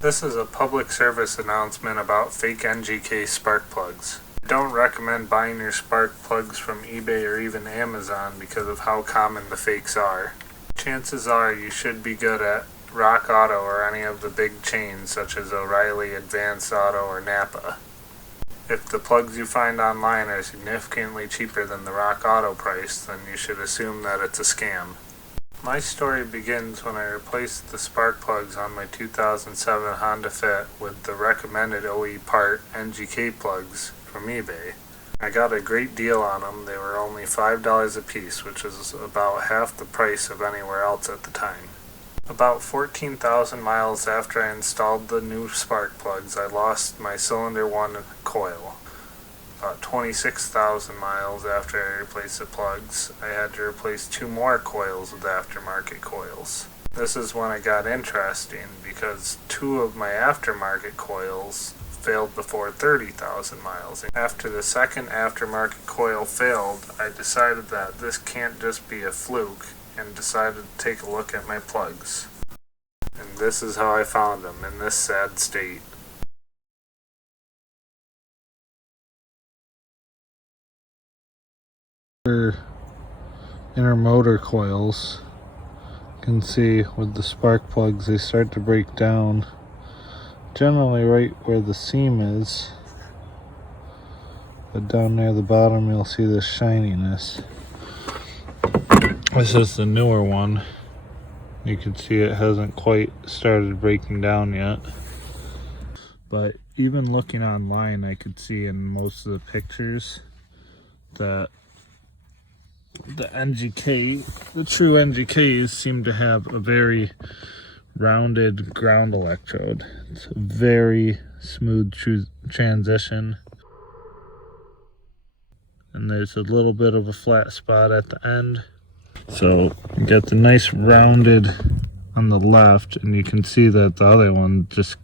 This is a public service announcement about fake NGK spark plugs. I don't recommend buying your spark plugs from eBay or even Amazon because of how common the fakes are. Chances are you should be good at RockAuto or any of the big chains such as O'Reilly, Advanced Auto, or Napa. If the plugs you find online are significantly cheaper than the RockAuto price, then you should assume that it's a scam. My story begins when I replaced the spark plugs on my 2007 Honda Fit with the recommended OE part NGK plugs from eBay. I got a great deal on them. They were only $5 a piece, which is about half the price of anywhere else at the time. About 14,000 miles after I installed the new spark plugs, I lost my cylinder 1 coil. About 26,000 miles after I replaced the plugs, I had to replace 2 more coils with aftermarket coils. This is when it got interesting because 2 of my aftermarket coils failed before 30,000 miles. After the second aftermarket coil failed, I decided that this can't just be a fluke and decided to take a look at my plugs. And this is how I found them, in this sad state. Inner motor coils, you can see with the spark plugs they start to break down generally right where the seam is, but down near the bottom you'll see the shininess. This is the newer one. You can see it hasn't quite started breaking down yet, but even looking online I could see in most of the pictures that the NGK, the true NGKs, seem to have a very rounded ground electrode. It's a very smooth transition, and there's a little bit of a flat spot at the end. So you get the nice rounded on the left, and you can see that the other one just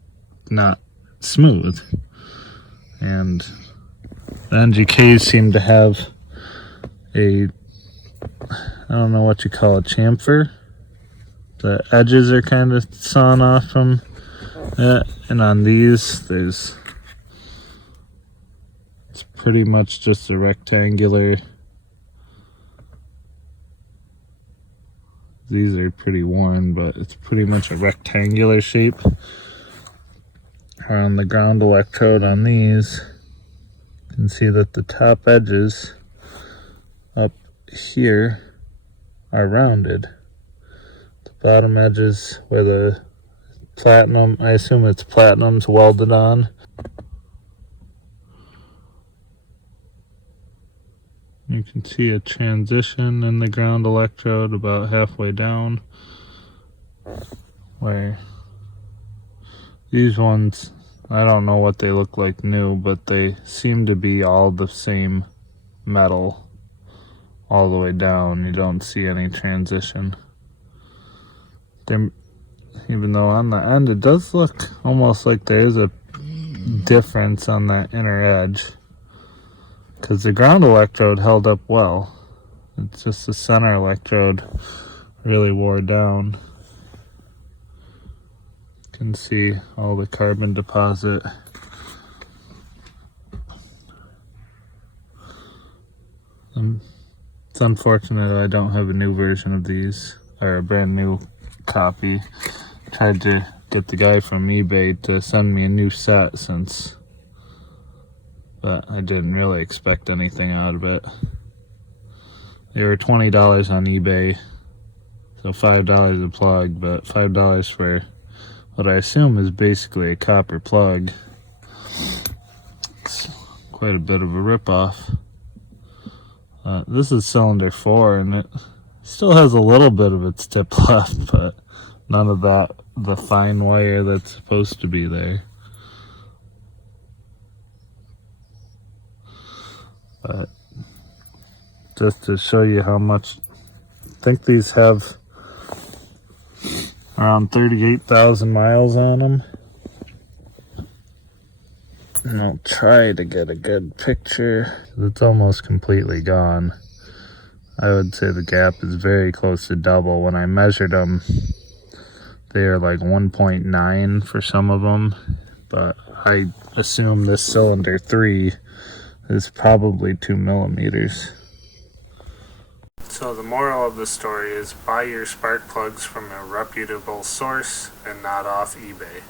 not smooth. And the NGKs seem to have a, I don't know what you call it, chamfer. The edges are kind of sawn off from it, and on these it's pretty much just a rectangular. These are pretty worn, but it's pretty much a rectangular shape around the ground electrode on these. You can see that the top edges up here are rounded. The bottom edges where the platinum, I assume it's platinum's welded on. You can see a transition in the ground electrode about halfway down, where these ones, I don't know what they look like new, but they seem to be all the same metal all the way down. You don't see any transition. Even though on the end it does look almost like there's a difference on that inner edge, because the ground electrode held up well. It's just the center electrode really wore down. You can see all the carbon deposit. It's unfortunate I don't have a new version of these, or a brand new copy. Tried to get the guy from eBay to send me a new set but I didn't really expect anything out of it. They were $20 on eBay, so $5 a plug, but $5 for what I assume is basically a copper plug. It's quite a bit of a ripoff. This is cylinder 4, and it still has a little bit of its tip left, but none of that, the fine wire that's supposed to be there. But just to show you how much, I think these have around 38,000 miles on them. And I'll try to get a good picture. It's almost completely gone. I would say the gap is very close to double. When I measured them, They are like 1.9 for some of them, but I assume this cylinder 3 is probably 2 millimeters. So the moral of the story is buy your spark plugs from a reputable source and not off eBay.